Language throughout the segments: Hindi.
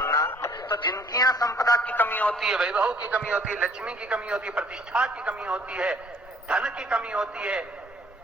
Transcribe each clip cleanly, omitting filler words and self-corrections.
सुनना। तो जिनकी यहाँ संपदा की कमी होती है, वैभव की कमी होती है, लक्ष्मी की कमी होती है, प्रतिष्ठा की कमी होती है, धन की कमी होती है,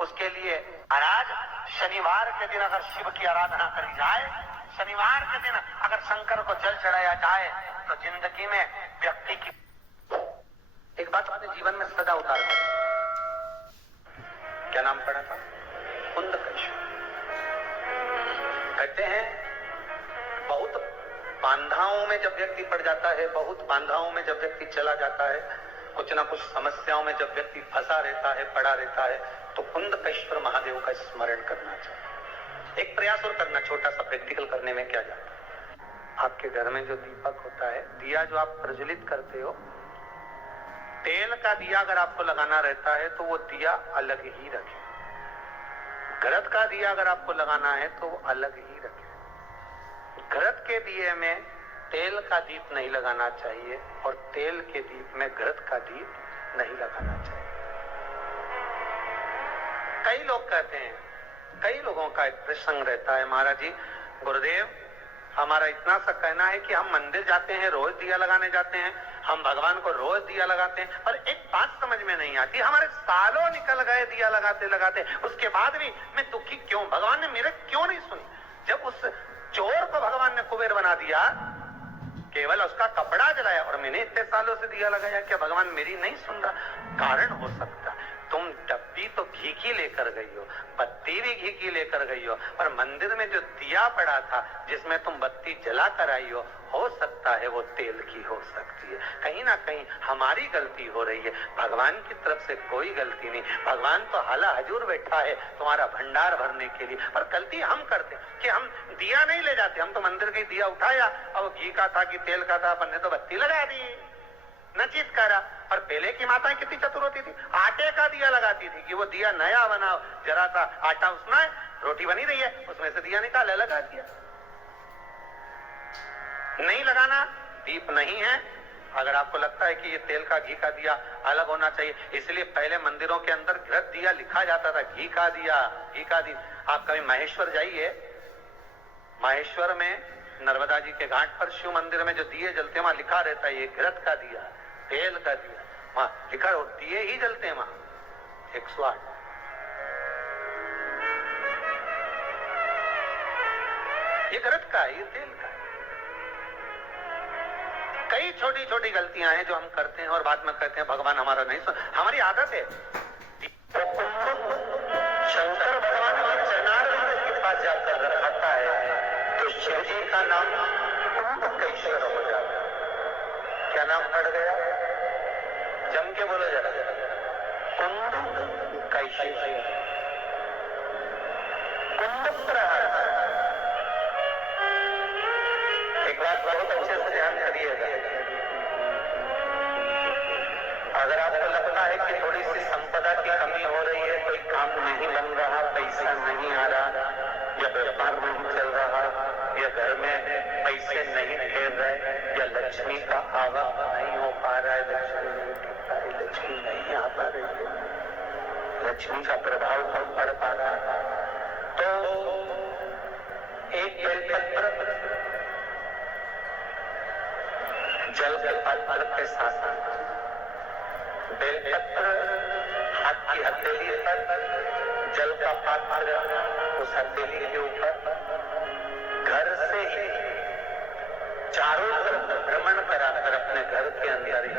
उसके लिए आज शनिवार के दिन अगर शिव की आराधना करी जाए, शनिवार के दिन अगर शंकर को जल चढ़ाया जाए, तो जिंदगी में व्यक्ति की एक बात अपने जीवन में सदा उतार कर। क्या नाम पड़ा था? कुंदकेश। कहते हैं बहुत बांधाओं में जब व्यक्ति पड़ जाता है, बहुत बांधाओं में जब व्यक्ति चला जाता है, कुछ ना कुछ समस्याओं में जब व्यक्ति फंसा रहता है, पड़ा रहता है, तो कुंदकेश्वर महादेव का स्मरण करना चाहिए। एक प्रयास और करना, छोटा सा प्रैक्टिकल करने में क्या जाता है। आपके घर में जो दीपक होता है, दिया जो आप प्रज्वलित करते हो, तेल का दिया अगर आपको लगाना रहता है तो वो दिया अलग ही रखें। घृत का दिया अगर आपको लगाना है तो वो अलग ही रखें। घृत के दिए में तेल का दीप नहीं लगाना चाहिए और तेल के दीप में घृत का दीप नहीं लगाना चाहिए। कई लोग कहते हैं, कई लोगों का एक प्रसंग रहता है, महाराज जी गुरुदेव हमारा इतना सा कहना है कि हम मंदिर जाते हैं, रोज दिया लगाने जाते हैं, हम भगवान को रोज दिया लगाते हैं, पर एक बात समझ में नहीं आती, हमारे सालों निकल गए दिया लगाते लगाते, उसके बाद भी मैं दुखी क्यों? भगवान ने मेरे क्यों नहीं सुनी? जब उस चोर को भगवान ने कुबेर बना दिया, केवल उसका कपड़ा जलाया, और मैंने इतने सालों से दिया लगाया, क्या भगवान मेरी नहीं सुन रहा? कारण हो सकता तुम डब्बी तो घी की लेकर गई हो, बत्ती भी घी की लेकर गई हो, पर मंदिर में जो दिया पड़ा था जिसमें तुम बत्ती जला कर आई हो सकता है वो तेल की हो सकती है। कहीं ना कहीं हमारी गलती हो रही है, भगवान की तरफ से कोई गलती नहीं। भगवान तो हाला हजूर बैठा है तुम्हारा भंडार भरने के लिए, पर गलती हम करते कि हम दिया नहीं ले जाते। हम तो मंदिर का दिया उठाया, अब घी का था कि तेल का था, अपन ने तो बत्ती लगा दी, न चीज करा। और पहले की माताएं कितनी चतुर होती थी, आटे का दिया लगाती थी कि वो दिया नया बनाओ, जरा सा आटा उसना है, रोटी बनी रही है, उसमें से दिया निकाला, लगा दिया। नहीं लगाना, दीप नहीं है। अगर आपको लगता है कि ये तेल का घी का दिया अलग होना चाहिए, इसलिए पहले मंदिरों के अंदर घृत दिया लिखा जाता था, घी का दिया, घी का दिया। आप कभी महेश्वर जाइए, महेश्वर में नर्मदा जी के घाट पर शिव मंदिर में जो दिए जलते हैं वहां लिखा रहता है ये घृत का दिया, तेल का दिया, वहां लिखा है, दिए ही जलते हैं वहां 108। ये घृत का है, ये तेल का है। कई छोटी छोटी गलतियां हैं जो हम करते हैं और बाद में कहते हैं भगवान हमारा नहीं सुन। हमारी आदत है। शंकर भगवान के चरणारविंद के पास जाकर रखता है तो शिव जी का नाम कुंदकेश्वर हो जाता है। क्या नाम पड़ गया? जम के बोलो जरा, कुंदकेश्वर, कुंदप्रहर। एक बात बहुत अच्छे से ध्यान करिएगा, अगर आपको लगता है कि थोड़ी सी संपदा की कमी हो रही है, कोई काम नहीं बन रहा, पैसा नहीं आ रहा, या व्यापार नहीं चल रहा, या घर में पैसे नहीं ठहर रहे, या लक्ष्मी का आगमन नहीं हो पा रहा है, लक्ष्मी नहीं आ पा रही है, लक्ष्मी का प्रभाव कम पड़ पा रहा है, तो एक बेलपत्र जल के पात्र के साथ बेलपत्र हाथ की हथेली पर, जल का पात्र उस हथेली के ऊपर, घर से ही चारों तरफ भ्रमण कराकर अपने घर के अंदर ही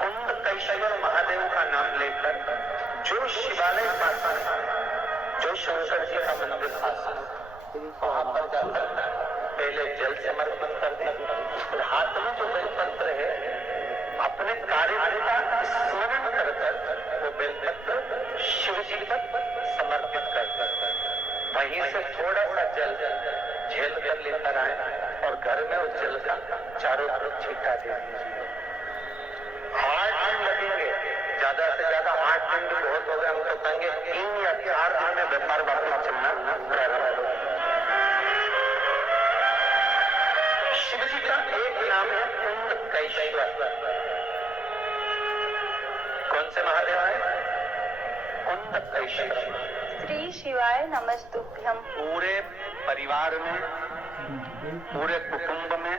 कुंदकेश्वर महादेव का नाम लेकर, जो शिवालय पास है, जो शंकर जी का मंदिर पास है, वहां पर जाकर पहले जल समर्पण कर दें, और हाथ में जो बेलपत्र है अपने कार्य का स्मरण कर वो बेलपत्र शिव जी पर समर्पित कर वहीं से थोड़ा सा जल झेल कर लेकर आए और घर में उस जल का चारों तरफ छींटा दे दीजिए। 8 दिन लगेंगे, ज्यादा से ज्यादा 8 दिन भी बहुत हो गए, हम तो कहेंगे 3 या 4 दिन में व्यापार वापस चलना प्रारंभ हो। शिव जी का एक नाम है कुंदकेश्वर। कौन से महादेव है? कुंदकेश्वर। श्री शिवाय नमस्तुभ्यम। पूरे परिवार में पूरे कुटुंब में,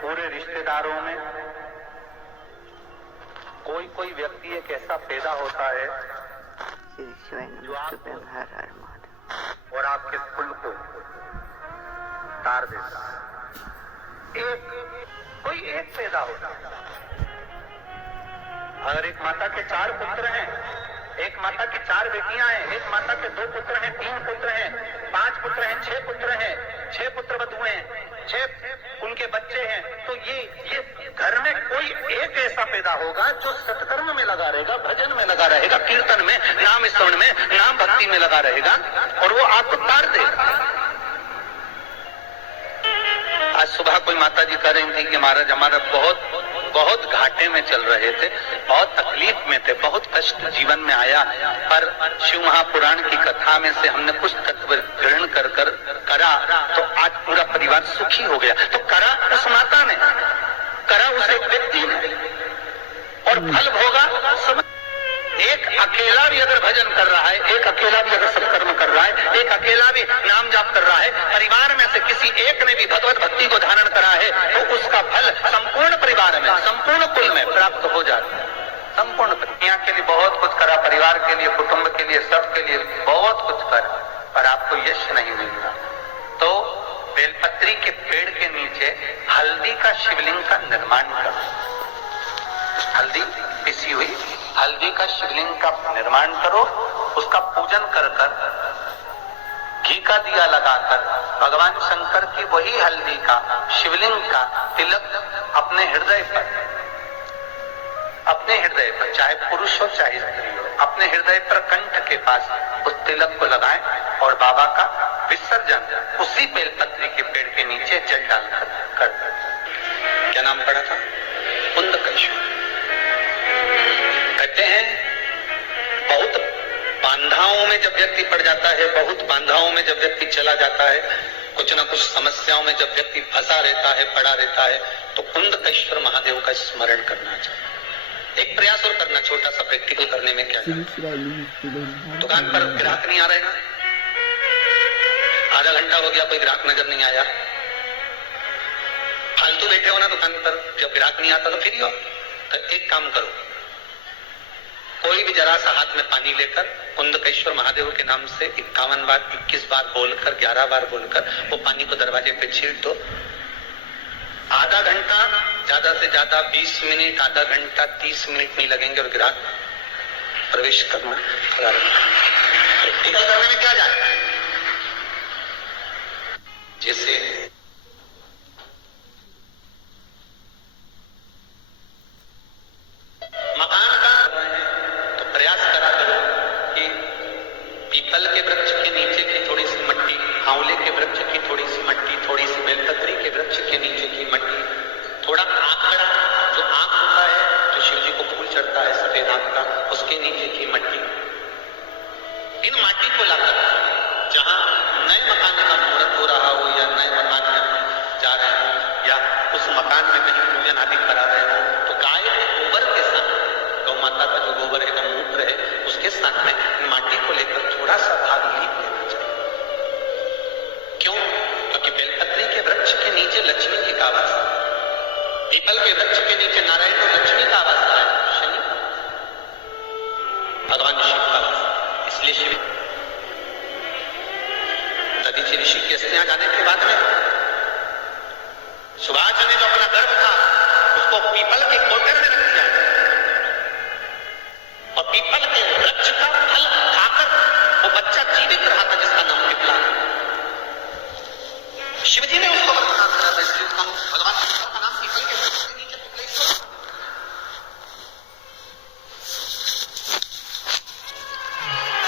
पूरे रिश्तेदारों में कोई कोई व्यक्ति एक ऐसा पैदा होता है जो आपको और आपके कुल को तार देता है। कोई एक पैदा होता है। अगर एक माता के 4 पुत्र हैं, एक माता की 4 बेटियां हैं, एक माता के 2 पुत्र हैं, 3 पुत्र हैं, 5 पुत्र हैं, 6 पुत्र हैं, 6 पुत्र वधुएं हैं, 6 उनके बच्चे हैं, तो ये घर में कोई एक ऐसा पैदा होगा जो सत्कर्म में लगा रहेगा, भजन में लगा रहेगा, कीर्तन में, नाम स्मरण में, नाम भक्ति में लगा रहेगा और वो आपको तार देगा। आज सुबह कोई माता जी कह रही थी कि महाराज हमारा बहुत घाटे में चल रहे थे, बहुत तकलीफ में थे, बहुत कष्ट जीवन में आया, पर शिव महापुराण की कथा में से हमने कुछ तत्व ग्रहण कर करा तो आज पूरा परिवार सुखी हो गया। तो करा उस माता ने, करा उस एक व्यक्ति ने, और फल भोगा समझ। एक अकेला भी अगर भजन कर रहा है, एक अकेला भी अगर सत्कर्म कर रहा है, एक अकेला भी नाम जाप कर रहा है, परिवार में से किसी एक ने भी भगवत भक्ति को धारण करा है तो उसका फल संपूर्ण परिवार में, संपूर्ण कुल में प्राप्त हो जाता है। संपूर्ण दुनिया के लिए बहुत कुछ करा, परिवार के लिए, कुटुंब के लिए, सबके लिए बहुत कुछ करा, पर आपको यश नहीं मिलता। तो बेलपत्री के पेड़ के नीचे हल्दी का शिवलिंग का निर्माण करो। हल्दी पिसी हुई हल्दी का शिवलिंग का निर्माण करो, उसका पूजन कर घी का दिया लगाकर भगवान शंकर की वही हल्दी का शिवलिंग का तिलक अपने हृदय पर चाहे पुरुष हो चाहे स्त्री हो, अपने हृदय पर कंठ के पास उस तिलक को लगाएं और बाबा का विसर्जन उसी बेलपत्री के पेड़ के नीचे जल डालकर कर दें। क्या नाम पड़ा था? कुंदकेश्वर। कहते हैं बहुत बांधाओं में जब व्यक्ति पड़ जाता है, बहुत बांधाओं में जब व्यक्ति चला जाता है, कुछ न कुछ समस्याओं में जब व्यक्ति फंसा रहता है, पड़ा रहता है, तो कुंदकेश्वर महादेव का स्मरण करना चाहिए। एक प्रयास और करना, छोटा सा प्रैक्टिकल करने में क्या है। दुकान पर ग्राहक नहीं आ रहे ना, आधा घंटा हो गया कोई ग्राहक नजर नहीं आया, फालतू बैठे हो ना दुकान पर, जब ग्राहक नहीं आता तो फ्री हो, तो एक काम करो, कोई भी जरा सा हाथ में पानी लेकर कुंदकेश्वर महादेव के नाम से 51 बार, 21 बार बोलकर, 11 बार बोलकर वो पानी को दरवाजे पे छीट दो। आधा घंटा, ज्यादा से ज्यादा 20 मिनट, आधा घंटा 30 मिनट नहीं लगेंगे और ग्राहक प्रवेश करना प्रैक्टिकल करने में क्या जाए। जैसे मकान का तो प्रयास करा करो कि पीपल के वृक्ष के नीचे की थोड़ी सी मट्टी, आंवले के वृक्ष की थोड़ी सी मट्टी, थोड़ी सी बेलपत्री के वृक्ष के नीचे की मट्टी, थोड़ा आंकड़ा जो आंख होता है, जो शिव जी को फूल चढ़ता है सफेद आंख का, उसके नीचे की मट्टी, इन माटी को लाकर जहां नए मकान का मुहूर्त हो रहा हो या नए मकान में जा रहे हो या उस मकान में कहीं पूजन आदि करा रहे हो, तो गाय के गोबर के साथ, गौ माता का जो गोबर है, गौमूत्र है, उसके साथ में माटी को लेकर थोड़ा सा भाग लीप लेना चाहिए। क्यों? क्योंकि बेलपत्री के वृक्ष के नीचे लक्ष्मी की का वास, पीपल के वृक्ष के नीचे नारायण और लक्ष्मी का वास है, शनि भगवान शिव का वास। इसलिए शिव दधीचि ऋषि की अस्थियां जाने के बाद में सुभाष ने जो अपना गर्भ था उसको पीपल के कोटर में रख दिया और पीपल के वृक्ष का फल खाकर वो बच्चा जीवित रहा था जिसका नाम पिपला। शिवजी ने उसको वरदान करा था, इसलिए उसका भगवान शंकर का नाम पीपल के वृक्ष के नीचे पिपलेश्वर।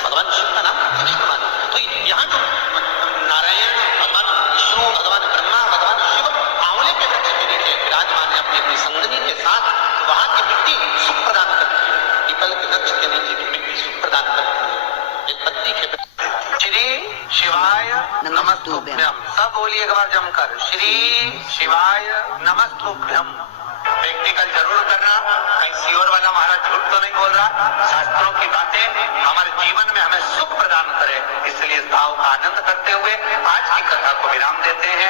भगवान शिव का नाम पिपलेश्वर। तो यहाँ जो नारायण, भगवान विष्णु, भगवान ब्रह्मा, भगवान शिव आंवले के वृक्ष के नीचे विराजमान है अपनी अपनी संगनी के साथ, वहां की मिट्टी सुख प्रदान करती है, पीपल के वृक्ष के नीचे की मिट्टी सुख प्रदान करती है, एक पत्ती के श्री शिवाय नमस्तुभ्यम। सब बोलिए एक बार जमकर, श्री शिवाय नमस्तुभ्यम। प्रैक्टिकल जरूर करना, कहीं सीओर वाला महाराज झूठ तो नहीं बोल रहा। शास्त्रों की बातें हमारे जीवन में हमें सुख प्रदान करे, इसलिए इस भाव का आनंद करते हुए आज की कथा को विराम देते हैं।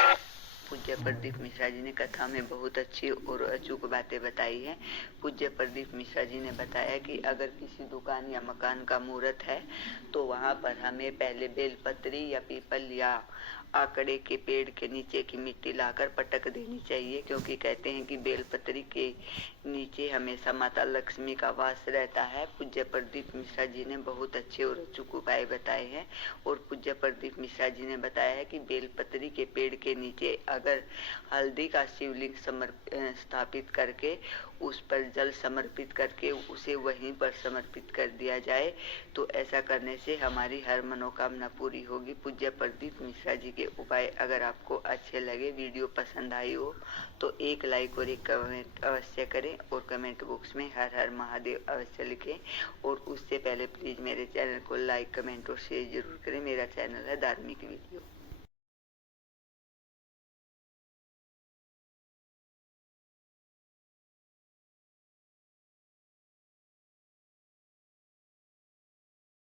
पूज्य प्रदीप मिश्रा जी ने कथा में बहुत अच्छी और अचूक बातें बताई हैं। पूज्य प्रदीप मिश्रा जी ने बताया कि अगर किसी दुकान या मकान का मुहूर्त है तो वहाँ पर हमें पहले बेलपत्री या पीपल या आकड़े के पेड़ के नीचे की मिट्टी लाकर पटक देनी चाहिए, क्योंकि कहते हैं कि बेलपत्री के नीचे हमेशा माता लक्ष्मी का वास रहता है। पूज्य प्रदीप मिश्रा जी ने बहुत अच्छे और अचूक उपाय बताए हैं। और पूज्य प्रदीप मिश्रा जी ने बताया है कि बेलपत्री के पेड़ के नीचे अगर हल्दी का शिवलिंग स्थापित करके उस पर जल समर्पित करके उसे वहीं पर समर्पित कर दिया जाए तो ऐसा करने से हमारी हर मनोकामना पूरी होगी। पूज्य प्रदीप मिश्रा जी के उपाय अगर आपको अच्छे लगे, वीडियो पसंद आई हो तो एक लाइक और एक कमेंट अवश्य करें और कमेंट बॉक्स में हर हर महादेव अवश्य लिखें। और उससे पहले प्लीज़ मेरे चैनल को लाइक, कमेंट और शेयर जरूर करें। मेरा चैनल है धार्मिक वीडियो।